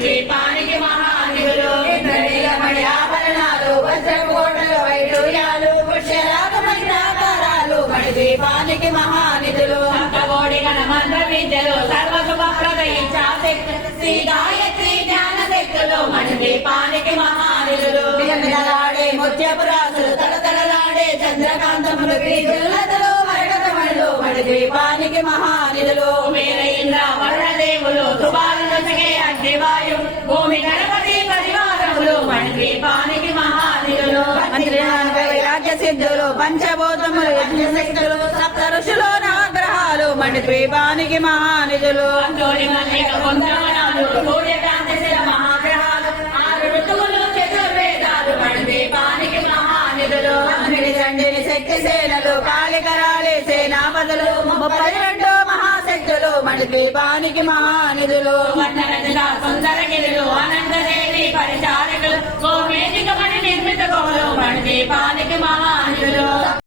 మణిదీపానికి మహానిధులు ఇంద్రనీలమణి ఆభరణాలు వజ్రకోటలు వైడూర్యాలు పుష్యరాగమణిరాకారాలు మణిదీపానికి మహానిధులు సప్తకోటి గణమంత్ర విద్యలు సర్వశుభప్రద ఇచ్ఛాశక్తి శ్రీ గాయత్రి జ్ఞాన శక్తులు మణిదీపానికి మహానిధులు మిలమిలలాడే ముత్యపురాసులు తలతలలాడే చంద్రకాంతములు వీధులతలు మరకతమణులు మణిదీపానికి మహానిధులు మేర ఇంద్ర వరుణదేవులు శుభాలను సగే అగ్నివాయు భూమి గణపతి పరివారములు మణిదీపానికి మహానిధులు రాజ్య సిద్ధులు పంచభూతములు యజ్ఞశక్తులు సప్త ఋషులు నవగ్రహాలు మణిద్వీపానికి మహానిధులు అంతోని మల్లిక కుందవనాలు సూర్యకాంతి శిల మహాగ్రహాలు ఆరు ఋతువులు చతుర్వేదాలు మణిద్వీపానికి మహానిధులు అగ్ని చండిని శక్తి సేనలు కాళికరాళి సేనాపదులు 32 మహాశక్తులు మణిద్వీపానికి మహానిధులు వర్ణరచన సుందరగిరులు అనంతదేవి పరిచారకులు గోమేధిక మణి నిర్మిత గోలు మణిదీపానికి మహా